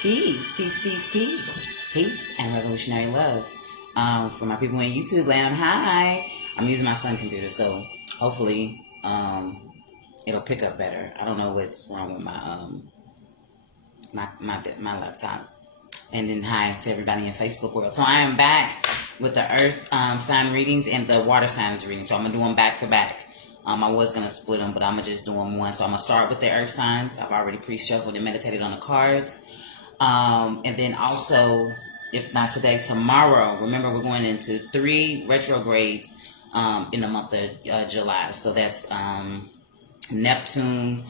Peace, peace, peace, peace, peace, and revolutionary love. For my people in YouTube land, hi. I'm using my son computer, so hopefully it'll pick up better. I don't know what's wrong with my laptop. And then hi to everybody in Facebook world. So I am back with the Earth sign readings and the water signs readings. So I'm gonna do them back to back. I was gonna split them, but I'm gonna just do them one. So I'm gonna start with the Earth signs. I've already pre-shuffled and meditated on the cards. And then also, if not today, tomorrow, remember we're going into 3 retrogrades in the month of July. So that's Neptune,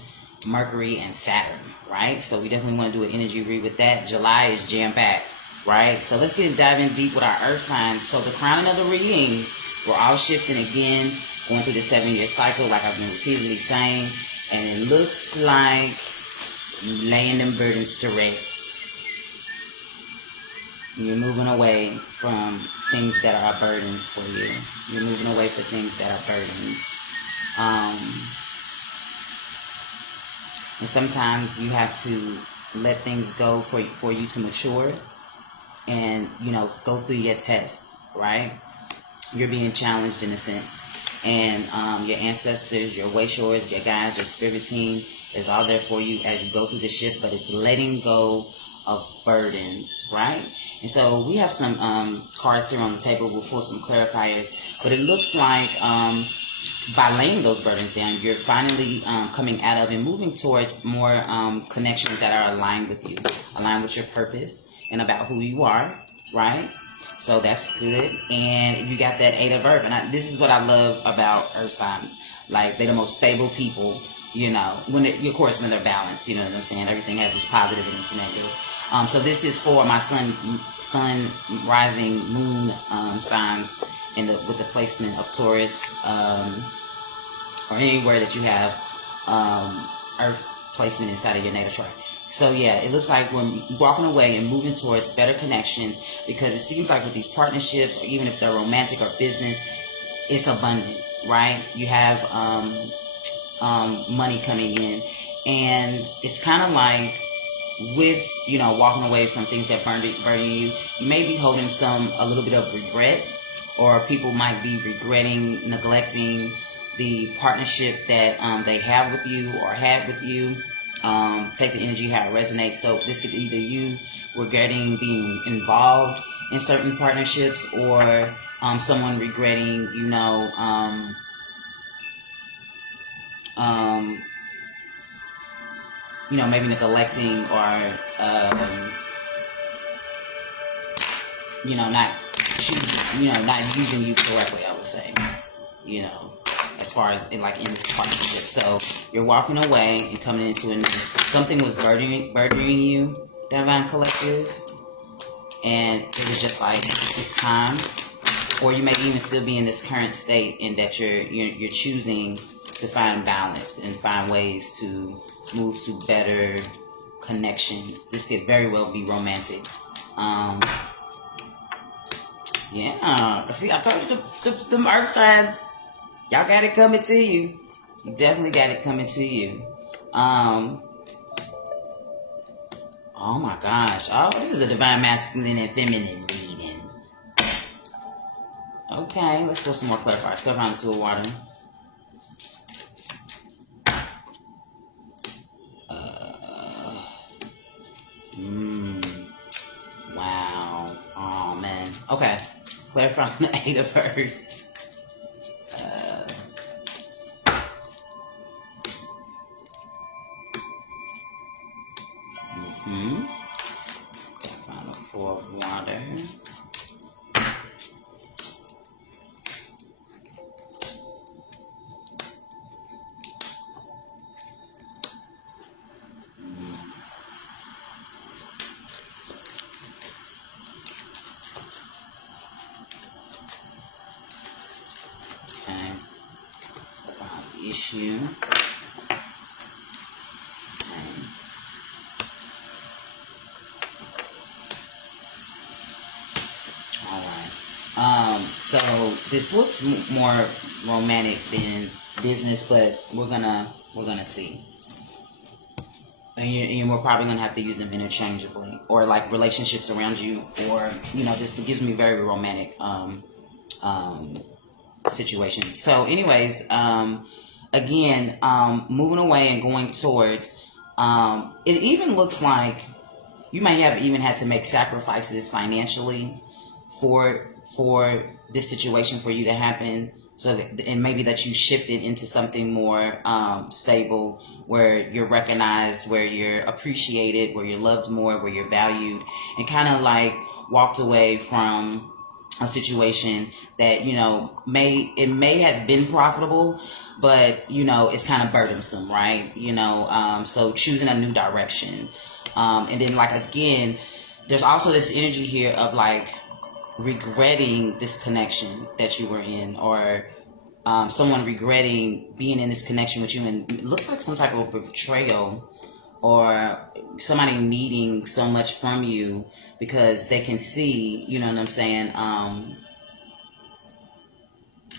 Mercury, and Saturn, right? So we definitely want to do an energy read with that. July is jam-packed, right? So let's dive in deep with our Earth signs. So the crowning of the reading, we're all shifting again, going through the 7-year cycle like I've been repeatedly saying. And it looks like you laying them burdens to rest. You're moving away from things that are burdens for you. You're moving away from things that are burdens. And sometimes you have to let things go for you to mature and, go through your test, right? You're being challenged in a sense. And your ancestors, your Waishores, your guides, your spirit team is all there for you as you go through the shift, but it's letting go of burdens, right? And so we have some cards here on the table. We'll pull some clarifiers. But it looks like by laying those burdens down, you're finally coming out of and moving towards more connections that are aligned with you, aligned with your purpose and about who you are, right? So that's good. And you got that 8 of Earth. And this is what I love about Earth signs. Like, they're the most stable people, of course, when they're balanced, you know what I'm saying? Everything has its positive and its negative. So this is for my sun, rising, moon signs with the placement of Taurus, or anywhere that you have Earth placement inside of your natal chart. So yeah, it looks like we're walking away and moving towards better connections, because it seems like with these partnerships, or even if they're romantic or business, it's abundant, right? You have money coming in, and it's kind of like with walking away from things that burden you. You may be holding a little bit of regret, or people might be regretting neglecting the partnership that they have with you or had with you. Take the energy how it resonates. So this could either you regretting being involved in certain partnerships, or someone regretting maybe neglecting, or not choosing, not using you correctly, I would say, as far as in this partnership. So you're walking away and coming into something was burdening you, Divine Collective, and it was just like, it's time. Or you may even still be in this current state, and that you're choosing to find balance and find ways to move to better connections. This could very well be romantic. Yeah. See, I told you the Earth signs, y'all got it coming to you. You definitely got it coming to you. Oh my gosh. Oh, this is a divine masculine and feminine reading. Okay, let's put some more clarifiers. Clarifying the Two of Water. Wow. Oh man. Okay. Clarifying the 8 of Earth. Clarifying the 4 of Water. Issue. Okay. All right. So this looks more romantic than business, but we're gonna see. and we're probably gonna have to use them interchangeably, or like relationships around you, or this gives me very romantic situation. So, anyways, again, moving away and going towards, it even looks like you may have even had to make sacrifices financially for this situation for you to happen. So and maybe that you shifted into something more stable, where you're recognized, where you're appreciated, where you're loved more, where you're valued, and kind of like walked away from a situation that may have been profitable, but it's kind of burdensome, right? So choosing a new direction, and then like again, there's also this energy here of like regretting this connection that you were in, or someone regretting being in this connection with you, and it looks like some type of betrayal, or somebody needing so much from you because they can see, you know what I'm saying,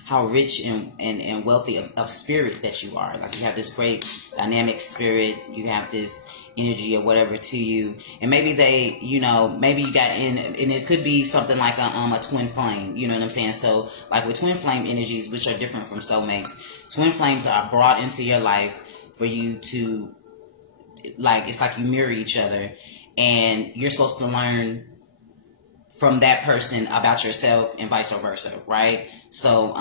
how rich and wealthy of spirit that you are. Like you have this great dynamic spirit, you have this energy or whatever to you, and maybe they, maybe you got in, and it could be something like a twin flame, you know what I'm saying? So like with twin flame energies, which are different from soulmates, twin flames are brought into your life for you to, like, it's like you mirror each other, and you're supposed to learn from that person about yourself and vice versa, right? So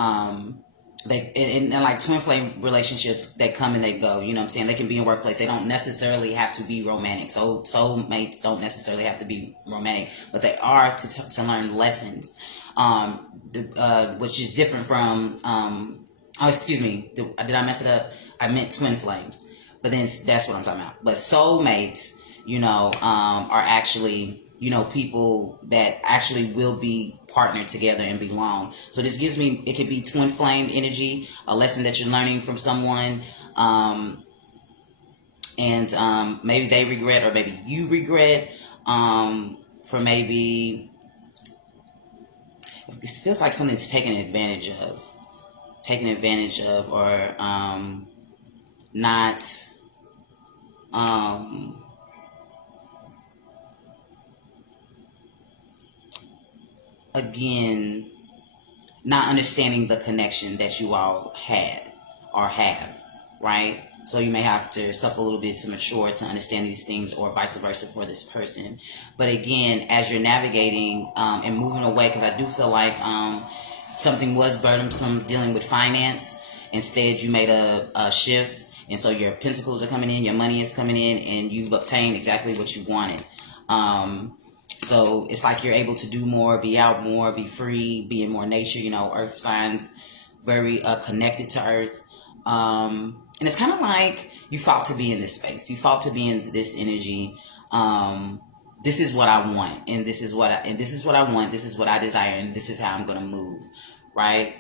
they and like twin flame relationships, they come and they go, you know what I'm saying? They can be in workplace, they don't necessarily have to be romantic. So soulmates don't necessarily have to be romantic, but they are to learn lessons, which is different from oh, excuse me, did I mess it up? I meant twin flames, but then that's what I'm talking about. But soulmates, are actually, people that actually will be partnered together and belong. So this gives me, it could be twin flame energy, a lesson that you're learning from someone, and maybe they regret, or maybe you regret, for maybe, it feels like something's taken advantage of, or not, again, not understanding the connection that you all had or have, right? So you may have to suffer a little bit to mature to understand these things, or vice versa for this person. But again, as you're navigating and moving away, because I do feel like something was burdensome dealing with finance. Instead, you made a shift, and so your pentacles are coming in, your money is coming in, and you've obtained exactly what you wanted. So it's like you're able to do more, be out more, be free, be in more nature. Earth signs, very connected to Earth. And it's kind of like you fought to be in this space. You fought to be in this energy. This is what I want, and this is what I want. This is what I desire, and this is how I'm gonna move, right?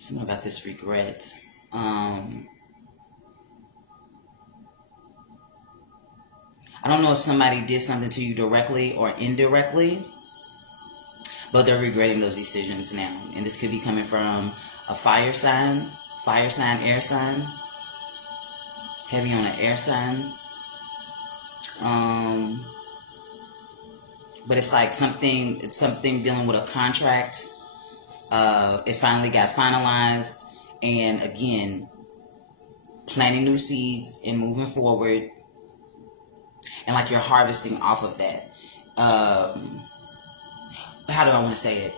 Something about this regret. I don't know if somebody did something to you directly or indirectly, but they're regretting those decisions now. And this could be coming from a fire sign, air sign, heavy on an air sign. But it's like something dealing with a contract. It finally got finalized, and again, planting new seeds and moving forward, and like you're harvesting off of that. How do I want to say it?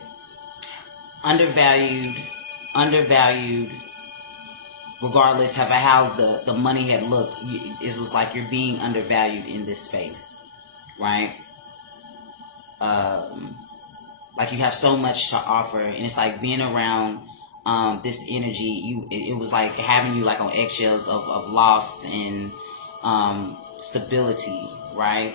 Undervalued, regardless of how the money had looked. It was like you're being undervalued in this space, right? Like you have so much to offer, and it's like being around this energy. It was like having you like on eggshells of loss and stability, right?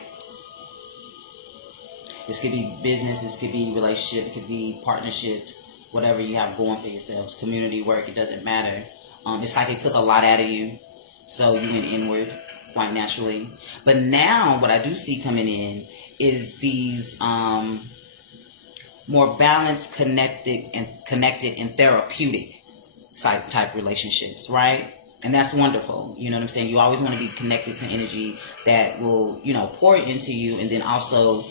This could be business, this could be relationship, it could be partnerships, whatever you have going for yourselves, community work, it doesn't matter. It's like it took a lot out of you, so you went inward quite naturally. But now what I do see coming in is these more balanced, connected and therapeutic type relationships, right? And that's wonderful. You know what I'm saying? You always want to be connected to energy that will, pour into you, and then also,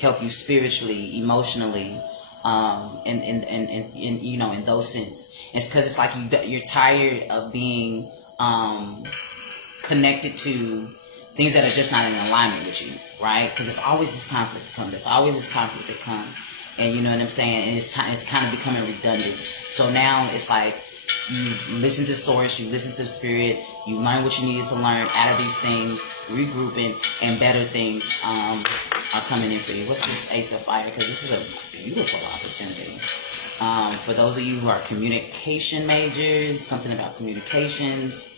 help you spiritually, emotionally, and in those sense. It's because it's like you're tired of being connected to things that are just not in alignment with you, right? Because there's always this conflict that comes. There's always this conflict that comes, and you know what I'm saying. And it's kind of becoming redundant. So now it's like you listen to source, you listen to spirit, you learn what you needed to learn out of these things, regrouping, and better things are coming in for you. What's this Ace of Fire? Because this is a beautiful opportunity. For those of you who are communication majors, something about communications,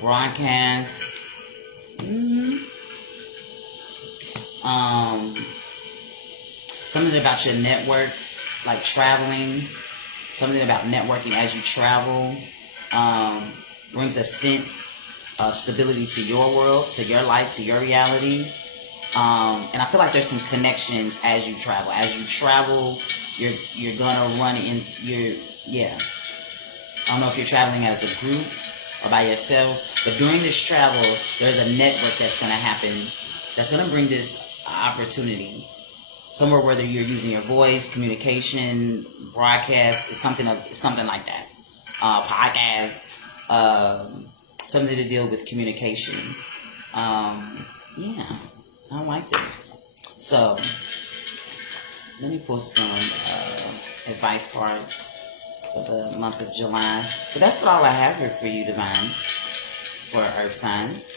broadcasts, something about your network, like traveling, something about networking as you travel, brings a sense of stability to your world, to your life, to your reality. And I feel like there's some connections as you travel. As you travel, you're gonna run in yes. I don't know if you're traveling as a group or by yourself, but during this travel, there's a network that's gonna happen that's gonna bring this opportunity. Somewhere whether you're using your voice, communication, broadcast, something like that. Podcast, something to deal with communication. Yeah, I like this. So, let me pull some advice cards for the month of July. So that's all I have here for you, Divine, for Earth signs.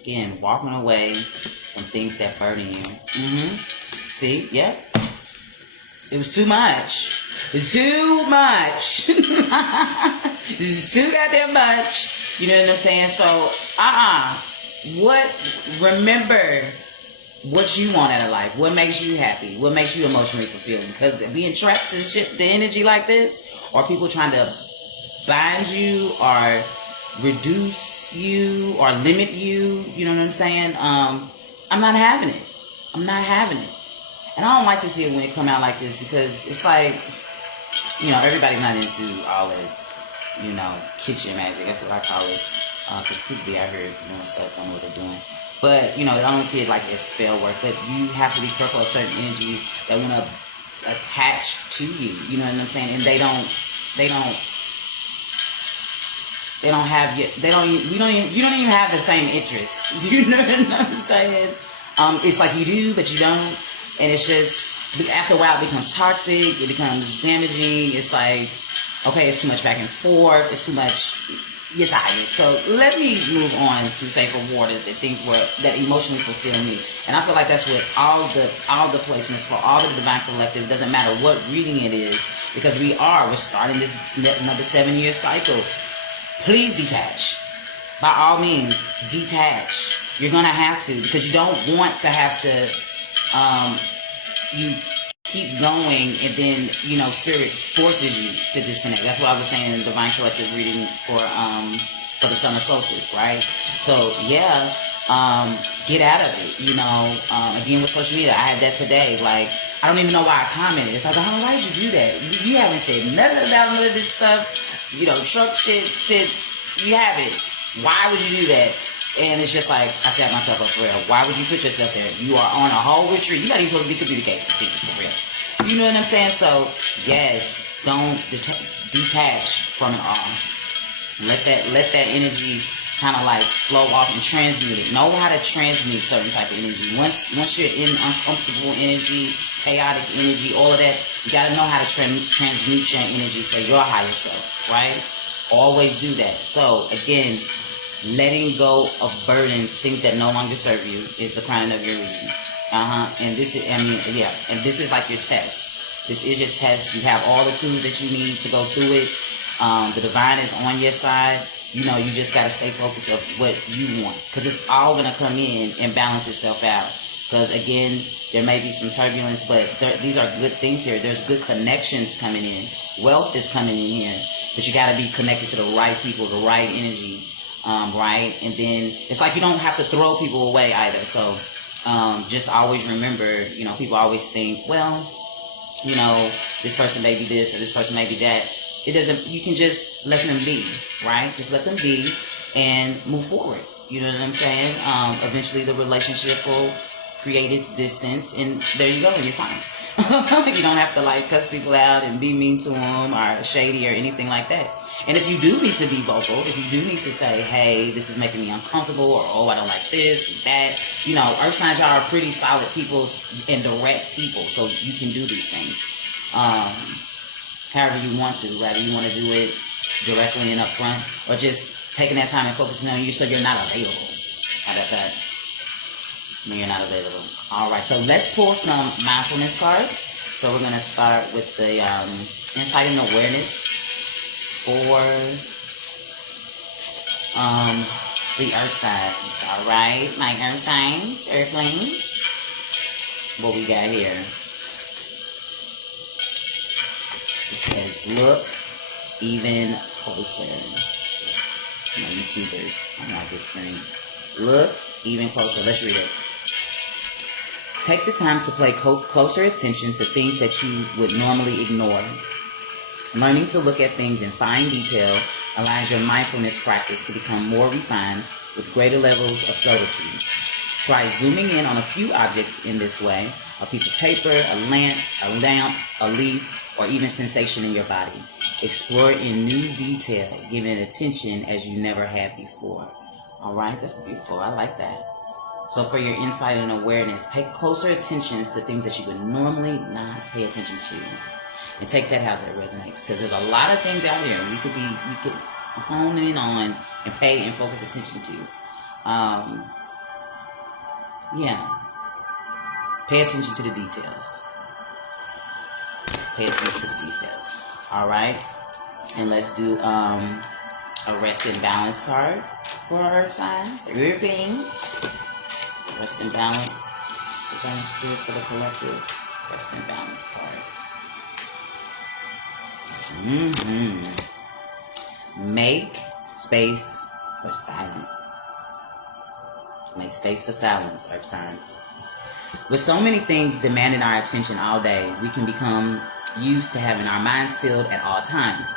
Again, walking away from things that burden you. See, yep. It was too much. Too much. This is too goddamn much. You know what I'm saying? So, remember what you want out of life. What makes you happy? What makes you emotionally fulfilling? Because being trapped to the energy like this, or people trying to bind you, or reduce you, or limit you, you know what I'm saying? I'm not having it. I'm not having it. And I don't like to see it when it come out like this, because it's like, everybody's not into all that, kitchen magic. That's what I call it. Because people be out here doing stuff, don't know what they're doing. But, I don't see it like it's spell work. But you have to be careful of certain energies that want to attach to you. You know what I'm saying? And we don't even have the same interests. You know what I'm saying? It's like you do, but you don't. And it's just, after a while, it becomes toxic. It becomes damaging. It's like, okay, it's too much back and forth. It's too much. Yes, So let me move on to safer waters and things that emotionally fulfill me. And I feel like that's what all the placements for all the Divine Collective. It doesn't matter what reading it is, because we're starting this another 7-year cycle. Please detach. By all means, detach. You're gonna have to, because you don't want to have to. You keep going, and then spirit forces you to disconnect. That's what I was saying in the Divine Collective reading for the summer solstice, right? So yeah, get out of it. Again with social media, I had that today. Like, I don't even know why I commented. It's like, why did you do that? You haven't said nothing about none of this stuff. Trump shit since you haven't. Why would you do that? And it's just like, I set myself up for real. Why would you put yourself there? You are on a whole retreat. You're not even supposed to be communicating with people for real. You know what I'm saying? So, yes, don't detach from it all. Let that energy kind of like flow off and transmute it. Know how to transmute certain type of energy. Once you're in uncomfortable energy, chaotic energy, all of that, you got to know how to transmute your energy for your higher self, right? Always do that. So, again, letting go of burdens, things that no longer serve you, is the crown of your reading. And this is like your test. This is your test. You have all the tools that you need to go through it. The divine is on your side. You just got to stay focused on what you want, because it's all going to come in and balance itself out. Because again, there may be some turbulence, but these are good things here. There's good connections coming in. Wealth is coming in here, but you got to be connected to the right people, the right energy. right? And then it's like you don't have to throw people away either. So just always remember, people always think, well, this person may be this or this person may be that. It doesn't, you can just let them be, right? Just let them be and move forward. You know what I'm saying? Eventually the relationship will create its distance, and there you go, and you're fine. You don't have to like cuss people out and be mean to them or shady or anything like that. And if you do need to be vocal, if you do need to say, hey, this is making me uncomfortable, or oh, I don't like this and that, earth signs, y'all are pretty solid people and direct people, so you can do these things however you want to. Whether you want to do it directly and up front, or just taking that time and focusing on you so you're not available. How about that? When you're not available. All right, so let's pull some mindfulness cards. So we're going to start with the insight and awareness for the earth signs. All right, my earth signs, earthlings. What we got here? It says, look even closer. My YouTubers, I'm like this screen. Look even closer. Let's read it. Take the time to pay closer attention to things that you would normally ignore. Learning to look at things in fine detail allows your mindfulness practice to become more refined with greater levels of subtlety. Try zooming in on a few objects in this way: a piece of paper, a lamp, a leaf, or even sensation in your body. Explore in new detail, giving it attention as you never had before. All right, that's beautiful. I like that. So for your insight and awareness, pay closer attention to things that you would normally not pay attention to. And take that how that resonates. Because there's a lot of things out there we could hone in on and pay and focus attention to. Pay attention to the details. Pay attention to the details. All right. And let's do a rest and balance card for our earth signs. Earth beings. Rest and balance. Divine spirit for the collective. Rest and balance card. Make space for silence. Make space for silence, earth signs. With so many things demanding our attention all day, we can become used to having our minds filled at all times.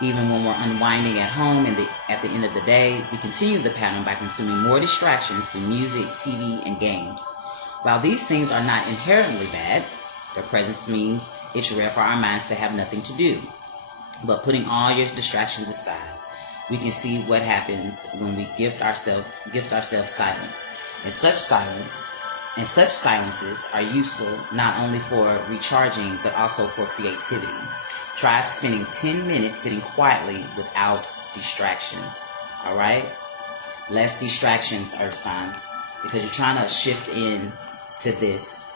Even when we're unwinding at home and at the end of the day, we continue the pattern by consuming more distractions through music, TV, and games. While these things are not inherently bad, their presence means it's rare for our minds to have nothing to do. But putting all your distractions aside, we can see what happens when we gift ourselves silence. And such silences are useful not only for recharging, but also for creativity. Try spending 10 minutes sitting quietly without distractions. All right? Less distractions, earth signs, because you're trying to shift in to this,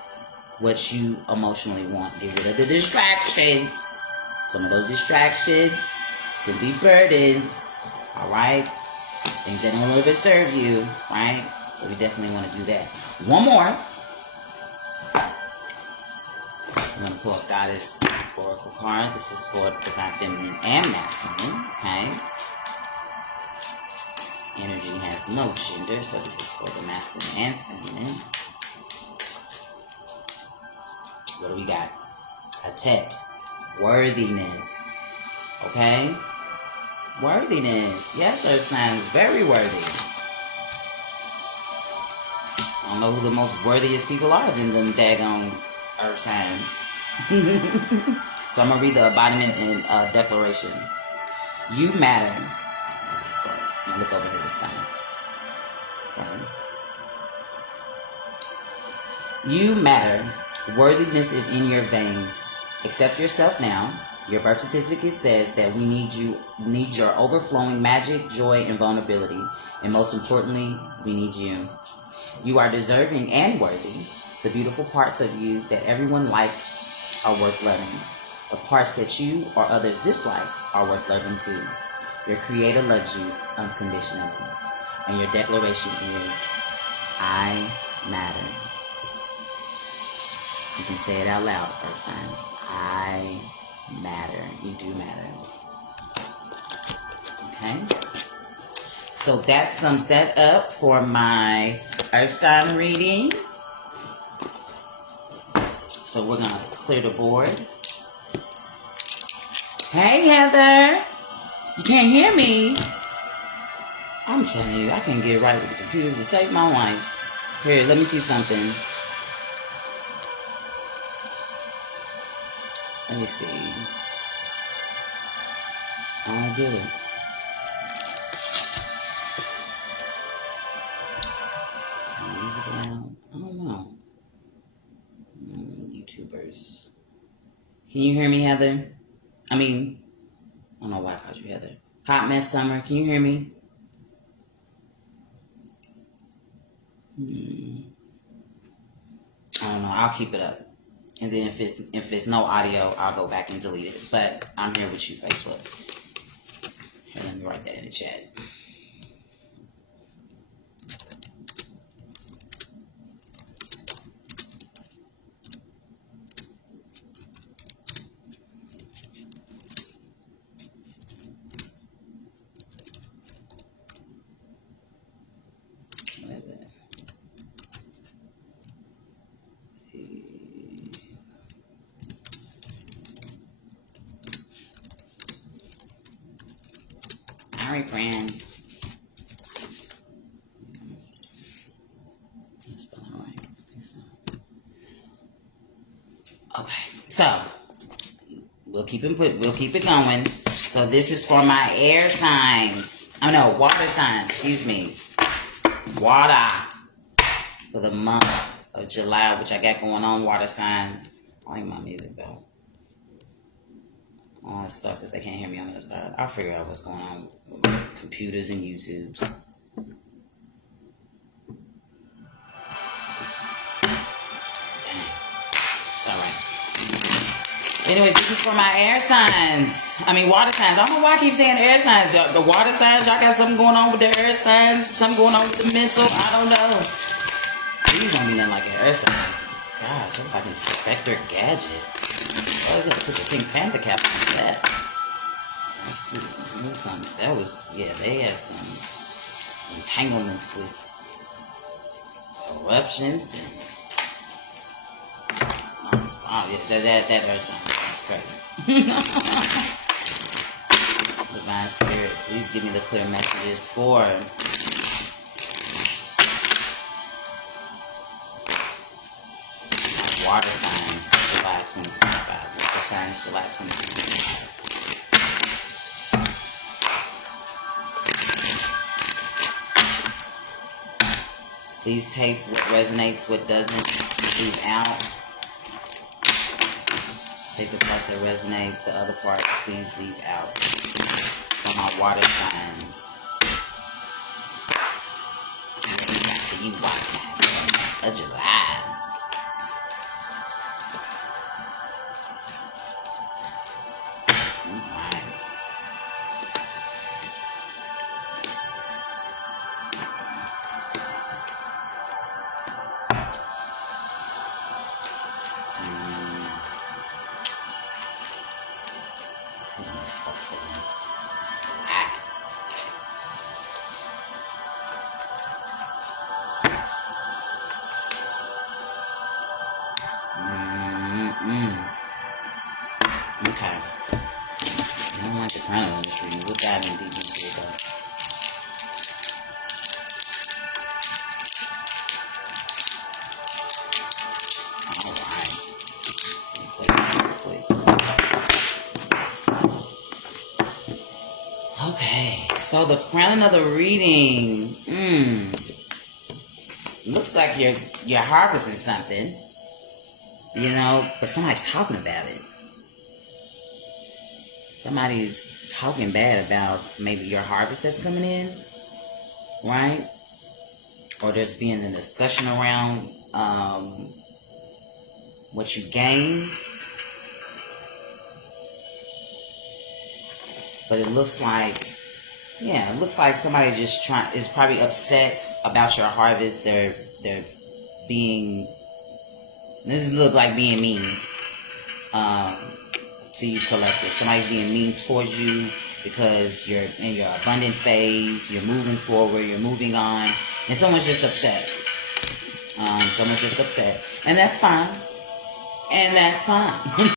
what you emotionally want. Get rid of the distractions. Some of those distractions can be burdens. All right? Things that don't really serve you, right? So we definitely want to do that. One more. I'm going to pull a Goddess Oracle card. This is for divine feminine and masculine. Okay? Energy has no gender, so this is for the masculine and feminine. What do we got? Atet. Worthiness. Okay? Worthiness. Yes, earth signs, very worthy. I don't know who the most worthiest people are than them daggone earth signs. So I'm going to read the embodiment and declaration. You matter. I'm going to look over here this time. Okay. You matter. Worthiness is in your veins. Accept yourself now. Your birth certificate says that we need your overflowing magic, joy, and vulnerability. And most importantly, we need you. You are deserving and worthy. The beautiful parts of you that everyone likes are worth loving. The parts that you or others dislike are worth loving too. Your Creator loves you unconditionally. And your declaration is, I matter. You can say it out loud, earth signs. I matter. You do matter. Okay? So that sums that up for my earth sign reading. So we're going to clear the board. Hey, Heather. You can't hear me. I'm telling you, I can't get right with the computers to save my life. Here, let me see something. Let me see. Oh, good. Is my music loud? I don't know. YouTubers. Can you hear me, Heather? I don't know why I called you Heather. Hot Mess Summer, can you hear me? I don't know. I'll keep it up. And then if it's no audio, I'll go back and delete it. But I'm here with you, Facebook. Here, let me write that in the chat. Alright, friends. That's spell it right. I think so. Okay, so we'll keep it going. So this is for my air signs. Oh no, water signs. Excuse me. Water for the month of July, which I got going on. Water signs. I like my music though. Oh, it sucks if they can't hear me on the other side. I'll figure out what's going on with computers and YouTubes. Dang. It's alright. Anyways, this is for my air signs. Water signs. I don't know why I keep saying air signs. The water signs, y'all got something going on with the air signs. Something going on with the mental. I don't know. These don't be nothing like an air sign. Gosh, it was like Inspector Gadget. I was going to put the Pink Panther cap on that. That was, yeah, they had some entanglements with eruptions and wow, yeah, that earth sign was crazy. Divine Spirit, please give me the clear messages for water signs, July 2025. Water signs, July 2025. Please take what resonates, what doesn't. Leave out. Take the parts that resonate. The other part, please leave out. For my water signs. For you water signs of July. Okay. I don't like the crown on this reading. We'll dive in deep into it though. Alright. Okay, so the crown of the reading. Looks like you're harvesting something. But somebody's talking about it. Somebody's talking bad about maybe your harvest that's coming in, right? Or there's being a discussion around what you gained. But it looks like somebody just is probably upset about your harvest. They're being, this look like being mean to you collective. Somebody's being mean towards you, because you're in your abundant phase, you're moving forward, you're moving on, and someone's just upset. Someone's just upset. And that's fine. And that's fine.